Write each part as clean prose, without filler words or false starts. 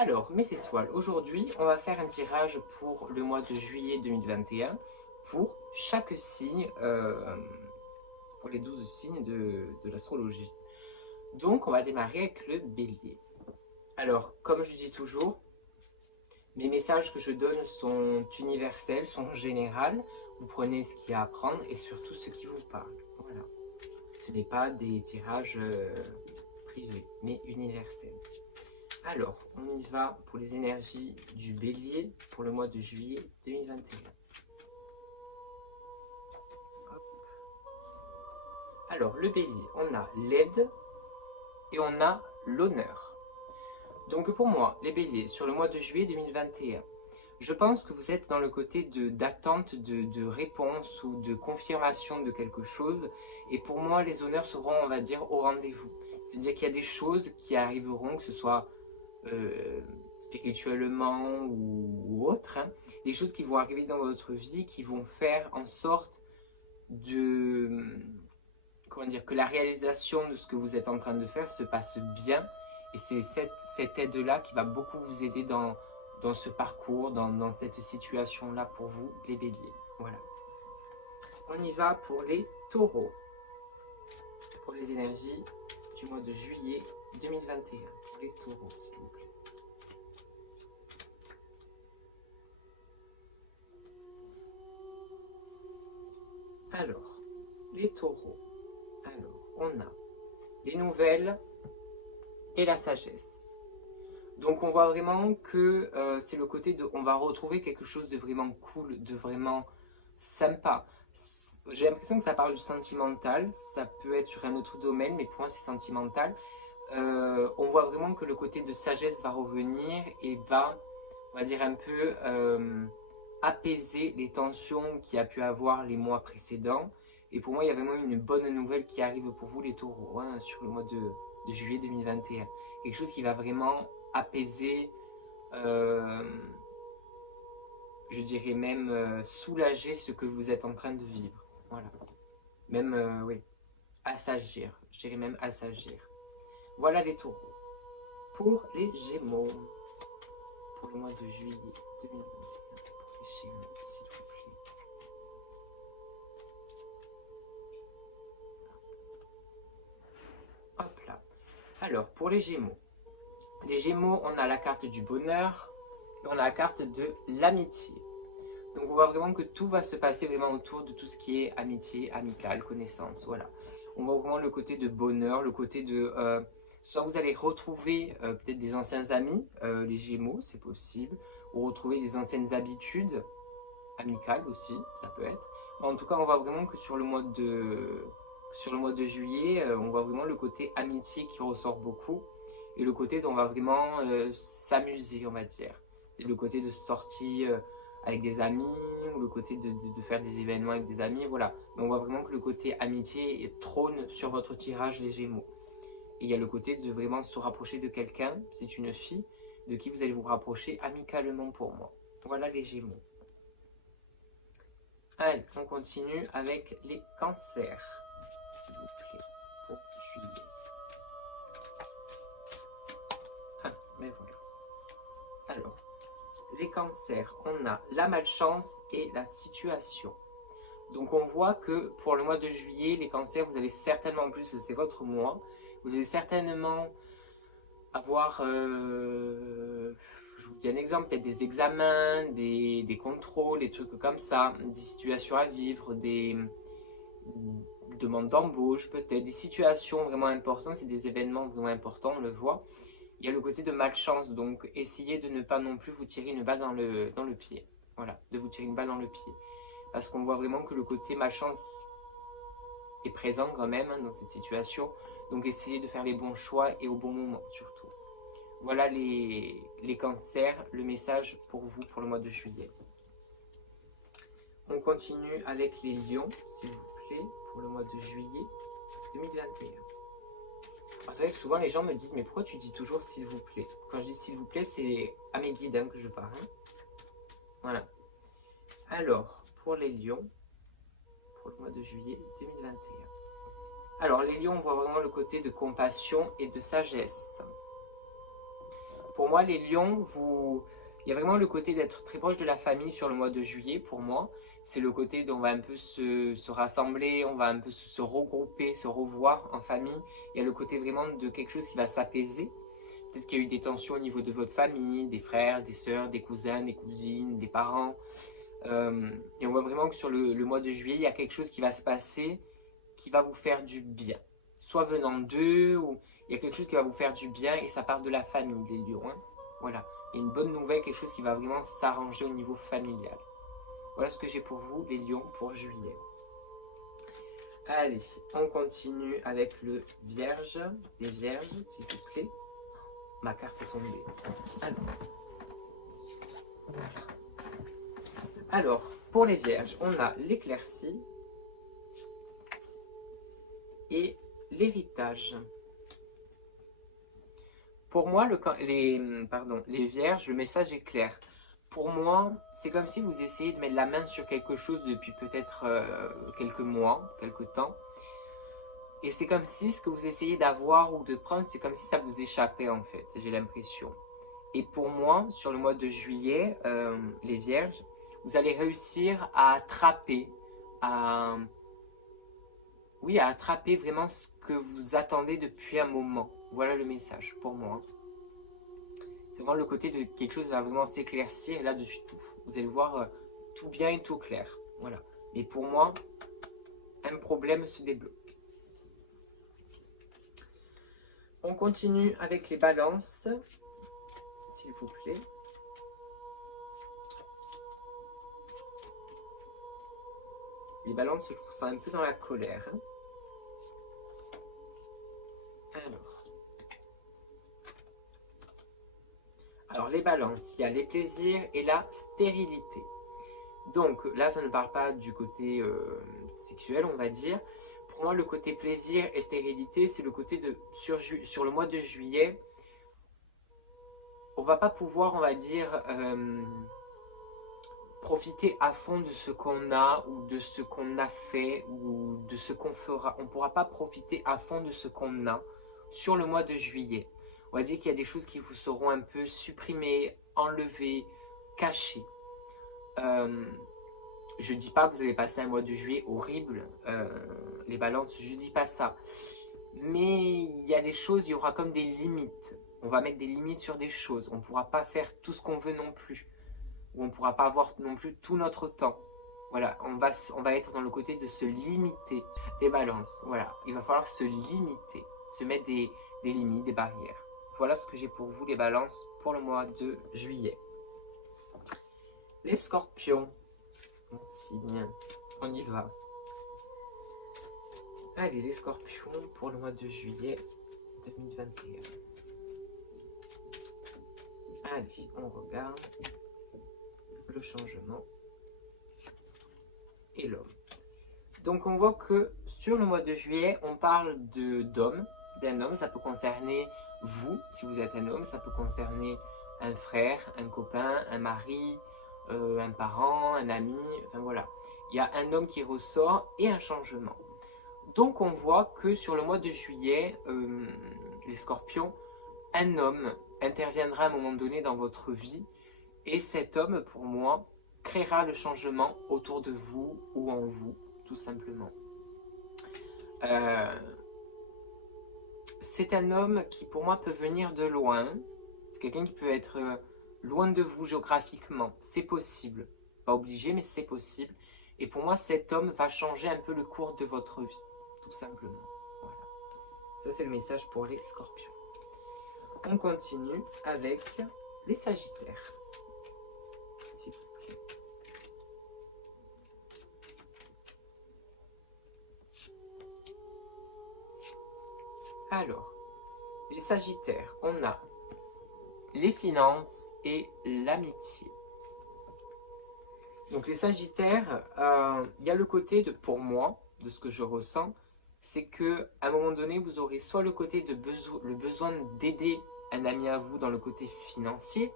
Alors, mes étoiles, aujourd'hui, on va faire un tirage pour le mois de juillet 2021 pour chaque signe, pour les 12 signes de l'astrologie. Donc, on va démarrer avec le bélier. Alors, comme je dis toujours, les messages que je donne sont universels, sont généraux. Vous prenez ce qu'il y a à prendre et surtout ce qui vous parle. Voilà. Ce n'est pas des tirages privés, mais universels. Alors, on y va pour les énergies du bélier pour le mois de juillet 2021. Hop. Alors, le bélier, on a l'aide et on a l'honneur. Donc pour moi, les béliers, sur le mois de juillet 2021, je pense que vous êtes dans le côté d'attente de réponse ou de confirmation de quelque chose. Et pour moi, les honneurs seront, on va dire, au rendez-vous. C'est-à-dire qu'il y a des choses qui arriveront, que ce soit spirituellement ou autre, hein, des choses qui vont arriver dans votre vie, qui vont faire en sorte de, comment dire, que la réalisation de ce que vous êtes en train de faire se passe bien. Et c'est cette aide-là qui va beaucoup vous aider dans ce parcours, dans cette situation-là pour vous, les béliers. Voilà. On y va pour les taureaux. Pour les énergies du mois de juillet 2021. Pour les taureaux, s'il vous plaît. Alors, les taureaux. Alors, on a les nouvelles et la sagesse. Donc on voit vraiment que c'est le côté de, on va retrouver quelque chose de vraiment cool, de vraiment sympa. J'ai l'impression que ça parle du sentimental, ça peut être sur un autre domaine, mais pour moi c'est sentimental. On voit vraiment que le côté de sagesse va revenir et va, on va dire un peu apaiser les tensions qu'il y a pu avoir les mois précédents. Et pour moi il y a vraiment une bonne nouvelle qui arrive pour vous les taureaux, hein, sur le mois de juillet 2021. Quelque chose qui va vraiment apaiser, je dirais même soulager ce que vous êtes en train de vivre. Voilà. Même, oui, assagir. Je dirais même assagir. Voilà les taureaux. Pour les gémeaux, pour le mois de juillet 2021, pour les gémeaux, s'il vous plaît. Hop là. Alors, pour les gémeaux, on a la carte du bonheur et on a la carte de l'amitié. Donc on voit vraiment que tout va se passer vraiment autour de tout ce qui est amitié, amicale, connaissance, voilà. On voit vraiment le côté de bonheur, le côté de... soit vous allez retrouver peut-être des anciens amis, les gémeaux, c'est possible, ou retrouver des anciennes habitudes, amicales aussi, ça peut être. Mais en tout cas, on voit vraiment que sur le mois de juillet, on voit vraiment le côté amitié qui ressort beaucoup, et le côté dont on va vraiment s'amuser, on va dire. C'est le côté de sortie avec des amis, ou le côté de faire des événements avec des amis, voilà. Mais on voit vraiment que le côté amitié trône sur votre tirage les Gémeaux. Et il y a le côté de vraiment se rapprocher de quelqu'un, c'est une fille, de qui vous allez vous rapprocher amicalement pour moi. Voilà les Gémeaux. Allez, on continue avec les cancers, s'il vous plaît, pour juillet. Ah, mais voilà. Alors, les cancers, on a la malchance et la situation. Donc on voit que pour le mois de juillet, les cancers, vous allez certainement, en plus c'est votre mois, vous allez certainement avoir, je vous dis un exemple, peut-être des examens, des contrôles, des trucs comme ça, des situations à vivre, des demandes d'embauche peut-être, des situations vraiment importantes, c'est des événements vraiment importants, on le voit. Il y a le côté de malchance, donc essayez de ne pas non plus vous tirer une balle dans le pied. Voilà, de vous tirer une balle dans le pied. Parce qu'on voit vraiment que le côté malchance est présent quand même, hein, dans cette situation. Donc essayez de faire les bons choix et au bon moment surtout. Voilà les cancers, le message pour vous pour le mois de juillet. On continue avec les lions, s'il vous plaît, pour le mois de juillet 2021. Alors c'est vrai que souvent les gens me disent mais pourquoi tu dis toujours s'il vous plaît? Quand je dis s'il vous plaît, c'est à mes guides hein, que je parle. Hein. Voilà. Alors, pour les lions, pour le mois de juillet 2021. Alors les lions, on voit vraiment le côté de compassion et de sagesse. Pour moi, les lions, il y a vraiment le côté d'être très proche de la famille sur le mois de juillet, pour moi. C'est le côté d'on va un peu se rassembler, on va un peu se regrouper, se revoir en famille. Il y a le côté vraiment de quelque chose qui va s'apaiser. Peut-être qu'il y a eu des tensions au niveau de votre famille, des frères, des sœurs, des cousins, des cousines, des parents. Et on voit vraiment que sur le mois de juillet, il y a quelque chose qui va se passer qui va vous faire du bien. Soit venant d'eux, ou il y a quelque chose qui va vous faire du bien et ça part de la famille, les lions. Hein. Voilà. Il y a une bonne nouvelle, quelque chose qui va vraiment s'arranger au niveau familial. Voilà ce que j'ai pour vous, les lions, pour juillet. Allez, on continue avec le vierge. Les vierges, s'il vous plaît. Ma carte est tombée. Alors, pour les vierges, on a l'éclaircie et l'héritage. Pour moi, les vierges, le message est clair. Pour moi, c'est comme si vous essayez de mettre la main sur quelque chose depuis peut-être quelques mois, quelques temps. Et c'est comme si ce que vous essayez d'avoir ou de prendre, c'est comme si ça vous échappait en fait, j'ai l'impression. Et pour moi, sur le mois de juillet, les vierges, vous allez réussir à attraper, à attraper vraiment ce que vous attendez depuis un moment. Voilà le message pour moi. C'est vraiment le côté de quelque chose qui va vraiment s'éclaircir là-dessus tout. Vous allez voir tout bien et tout clair. Voilà. Mais pour moi, un problème se débloque. On continue avec les balances, s'il vous plaît. Les balances, je trouve ça un peu dans la colère. Hein. Alors, les balances, il y a les plaisirs et la stérilité. Donc là, ça ne parle pas du côté sexuel, on va dire. Pour moi, le côté plaisir et stérilité, c'est le côté de sur le mois de juillet, on va pas pouvoir, on va dire, profiter à fond de ce qu'on a ou de ce qu'on a fait ou de ce qu'on fera. On ne pourra pas profiter à fond de ce qu'on a sur le mois de juillet. On va dire qu'il y a des choses qui vous seront un peu supprimées, enlevées, cachées. Je dis pas que vous allez passer un mois de juillet horrible, les balances, je dis pas ça. Mais il y a des choses, il y aura comme des limites. On va mettre des limites sur des choses. On ne pourra pas faire tout ce qu'on veut non plus. Ou on ne pourra pas avoir non plus tout notre temps. Voilà, on va être dans le côté de se limiter. Les balances, voilà. Il va falloir se limiter, se mettre des limites, des barrières. Voilà ce que j'ai pour vous, les balances, pour le mois de juillet. Les scorpions. Mon signe, on y va. Allez, les scorpions pour le mois de juillet 2021. Allez, on regarde le changement et l'homme. Donc on voit que sur le mois de juillet, on parle d'homme, d'un homme. Ça peut concerner vous, si vous êtes un homme. Ça peut concerner un frère, un copain, un mari, un parent, un ami, enfin voilà. Il y a un homme qui ressort et un changement. Donc on voit que sur le mois de juillet, les scorpions, un homme interviendra à un moment donné dans votre vie et cet homme, pour moi, créera le changement autour de vous ou en vous, tout simplement. C'est un homme qui, pour moi, peut venir de loin. C'est quelqu'un qui peut être loin de vous géographiquement. C'est possible. Pas obligé, mais c'est possible. Et pour moi, cet homme va changer un peu le cours de votre vie, tout simplement. Voilà. Ça, c'est le message pour les scorpions. On continue avec les sagittaires. S'il vous plaît. Alors, les sagittaires, on a les finances et l'amitié. Donc les sagittaires, il y a le côté de, pour moi, de ce que je ressens, c'est que à un moment donné, vous aurez soit le côté de le besoin d'aider un ami à vous dans le côté financier,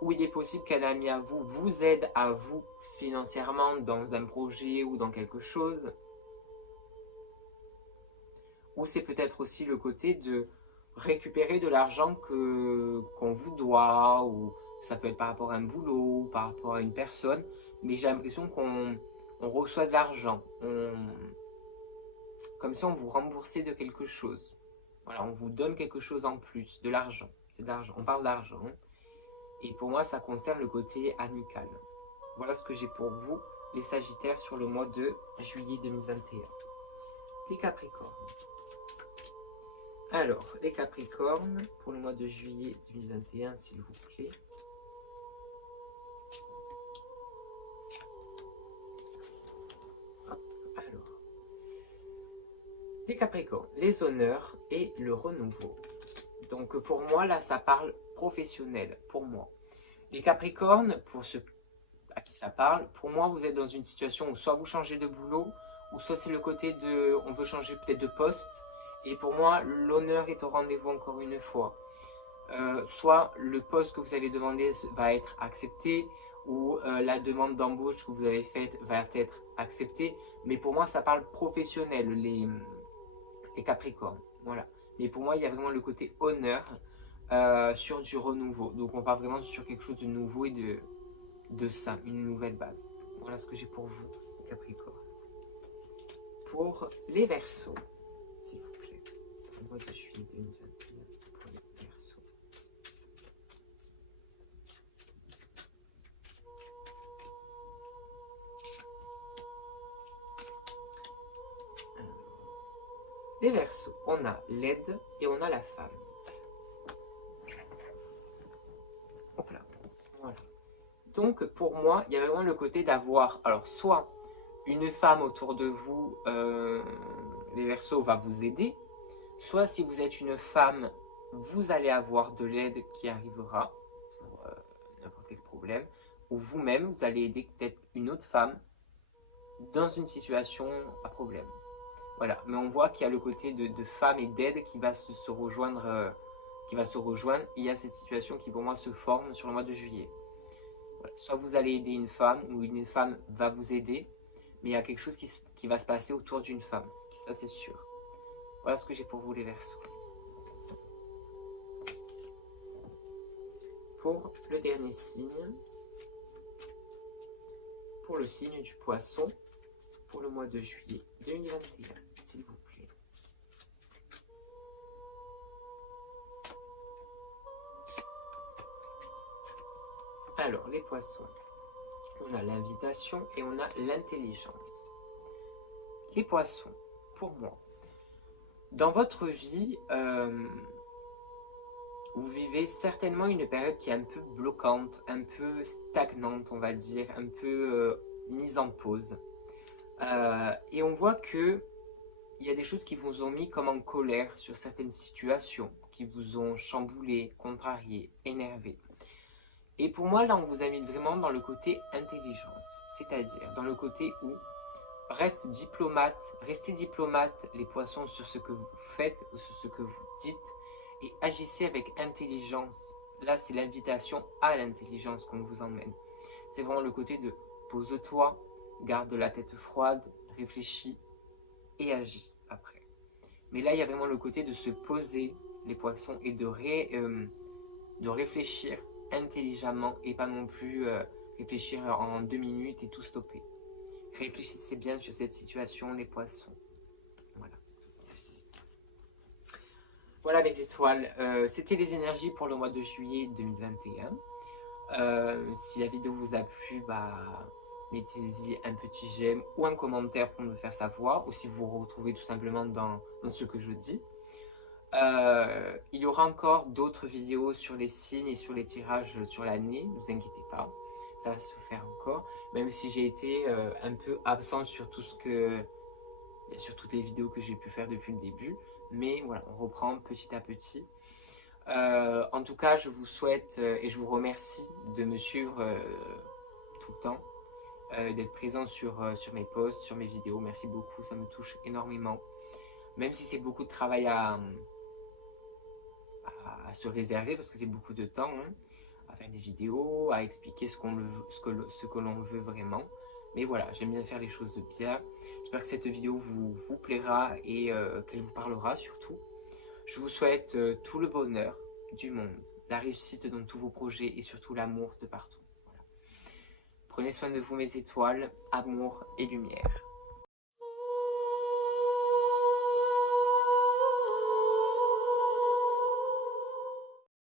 où il est possible qu'un ami à vous vous aide à vous financièrement dans un projet ou dans quelque chose. Ou c'est peut-être aussi le côté de récupérer de l'argent qu'on vous doit, ou ça peut être par rapport à un boulot, par rapport à une personne, mais j'ai l'impression qu'on reçoit de l'argent, comme si on vous remboursait de quelque chose. Voilà, on vous donne quelque chose en plus, de l'argent. C'est de l'argent, on parle d'argent. Hein. Et pour moi, ça concerne le côté amical. Voilà ce que j'ai pour vous, les Sagittaires, sur le mois de juillet 2021. Les Capricornes. Alors, les Capricornes, pour le mois de juillet 2021, s'il vous plaît. Alors, les Capricornes, les honneurs et le renouveau. Donc pour moi, là, ça parle professionnel, pour moi. Les Capricornes, pour ceux à qui ça parle, pour moi, vous êtes dans une situation où soit vous changez de boulot, ou soit c'est le côté de, on veut changer peut-être de poste. Et pour moi, l'honneur est au rendez-vous encore une fois. Soit le poste que vous avez demandé va être accepté, ou la demande d'embauche que vous avez faite va être acceptée. Mais pour moi, ça parle professionnel, les Capricornes. Voilà. Mais pour moi, il y a vraiment le côté honneur sur du renouveau. Donc on parle vraiment sur quelque chose de nouveau et de sain, une nouvelle base. Voilà ce que j'ai pour vous, Capricorne. Pour les Verseaux, s'il vous plaît. Le mois de juillet 2021 pour les Verseaux. Les Verseaux, on a l'aide et on a la femme. Hop là. Voilà. Donc pour moi, il y a vraiment le côté d'avoir, alors soit une femme autour de vous, les Verseaux, va vous aider, soit si vous êtes une femme, vous allez avoir de l'aide qui arrivera pour n'importe quel problème, ou vous-même, vous allez aider peut-être une autre femme dans une situation à problème. Voilà, mais on voit qu'il y a le côté de femme et d'aide qui va se rejoindre, Il y a cette situation qui pour moi se forme sur le mois de juillet. Voilà. Soit vous allez aider une femme, ou une femme va vous aider, mais il y a quelque chose qui va se passer autour d'une femme, ça c'est sûr. Voilà ce que j'ai pour vous les Verseaux. Pour le dernier signe, pour le signe du Poisson, pour le mois de juillet 2021, s'il vous plaît. Alors, les Poissons, on a l'invitation et on a l'intelligence. Les Poissons, pour moi, dans votre vie, vous vivez certainement une période qui est un peu bloquante, un peu stagnante, on va dire, un peu mise en pause. Et on voit que il y a des choses qui vous ont mis comme en colère sur certaines situations, qui vous ont chamboulé, contrarié, énervé. Et pour moi, là, on vous invite vraiment dans le côté intelligence, c'est-à-dire dans le côté où restez diplomate, les Poissons, sur ce que vous faites ou sur ce que vous dites, et agissez avec intelligence. Là, c'est l'invitation à l'intelligence qu'on vous emmène. C'est vraiment le côté de pose-toi, garde la tête froide, réfléchis et agis après. Mais là, il y a vraiment le côté de se poser, les Poissons, et de réfléchir intelligemment et pas non plus réfléchir en 2 minutes et tout stopper. Réfléchissez bien sur cette situation, les Poissons. Voilà. Merci. Voilà mes étoiles, c'était les énergies pour le mois de juillet 2021. Si la vidéo vous a plu, mettez-y un petit j'aime ou un commentaire pour me faire savoir, ou si vous vous retrouvez tout simplement dans ce que je dis. Il y aura encore d'autres vidéos sur les signes et sur les tirages sur l'année, ne vous inquiétez pas, ça va se faire encore, même si j'ai été un peu absent sur toutes les vidéos que j'ai pu faire depuis le début, mais voilà, on reprend petit à petit. En tout cas, je vous souhaite et je vous remercie de me suivre tout le temps, d'être présent sur mes posts, sur mes vidéos. Merci beaucoup, ça me touche énormément. Même si c'est beaucoup de travail à se réserver, parce que c'est beaucoup de temps, hein, à faire des vidéos, à expliquer ce que l'on veut vraiment. Mais voilà, j'aime bien faire les choses bien. J'espère que cette vidéo vous plaira et qu'elle vous parlera surtout. Je vous souhaite tout le bonheur du monde, la réussite dans tous vos projets et surtout l'amour de partout. Voilà. Prenez soin de vous mes étoiles, amour et lumière.